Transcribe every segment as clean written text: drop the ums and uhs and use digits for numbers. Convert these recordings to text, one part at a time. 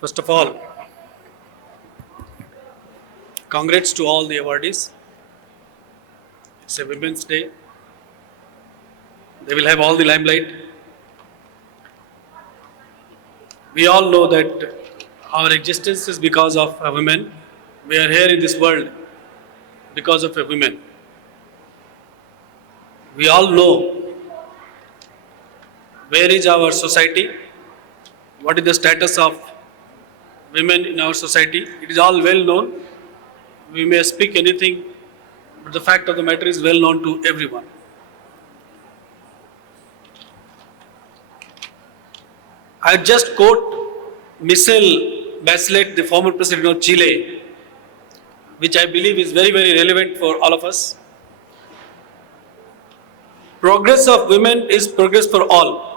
First of all, congrats to all the awardees. It's a Women's Day. They will have all the limelight. We all know that our existence is because of a woman. We are here in this world because of a woman. We all know where is our society, what is the status of women in our society. It is all well known. We may speak anything, but the fact of the matter is well known to everyone. I just quote Michelle Bachelet, the former president of Chile, which I believe is very, very relevant for all of us. Progress of women is progress for all.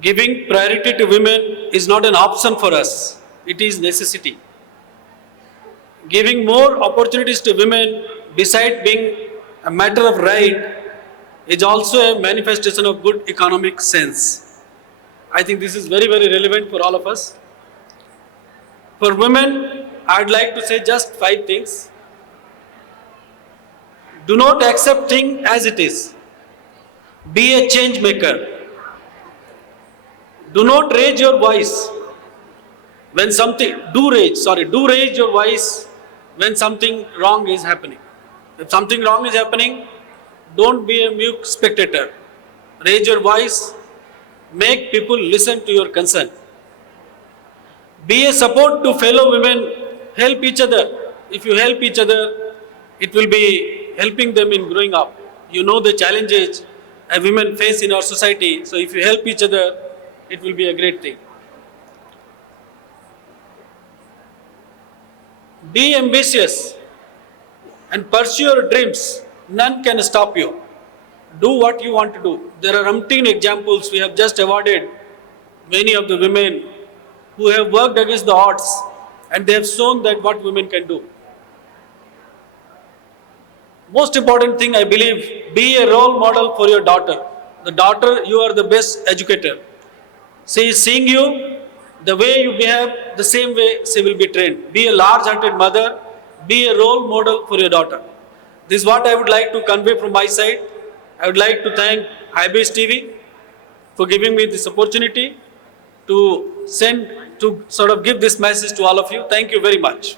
Giving priority to women is not an option for us, it is necessity. Giving more opportunities to women, beside being a matter of right, is also a manifestation of good economic sense. I think this is very, very relevant for all of us. For women, I'd like to say just 5 things. Do not accept things as it is. Be a change maker. Do not raise your voice when something, do raise your voice when something wrong is happening. If something wrong is happening, don't be a mute spectator. Raise your voice, make people listen to your concern. Be a support to fellow women, help each other. If you help each other, it will be helping them in growing up. You know the challenges women face in our society, so if you help each other, it will be a great thing. Be ambitious and pursue your dreams. None can stop you. Do what you want to do. There are umpteen examples. We have just awarded many of the women who have worked against the odds, and they have shown that what women can do. Most important thing, I believe, be a role model for your daughter. The daughter, you are the best educator. She is seeing you, the way you behave, the same way she will be trained. Be a large-hearted mother, be a role model for your daughter. This is what I would like to convey from my side. I would like to thank iBase TV for giving me this opportunity to sort of give this message to all of you. Thank you very much.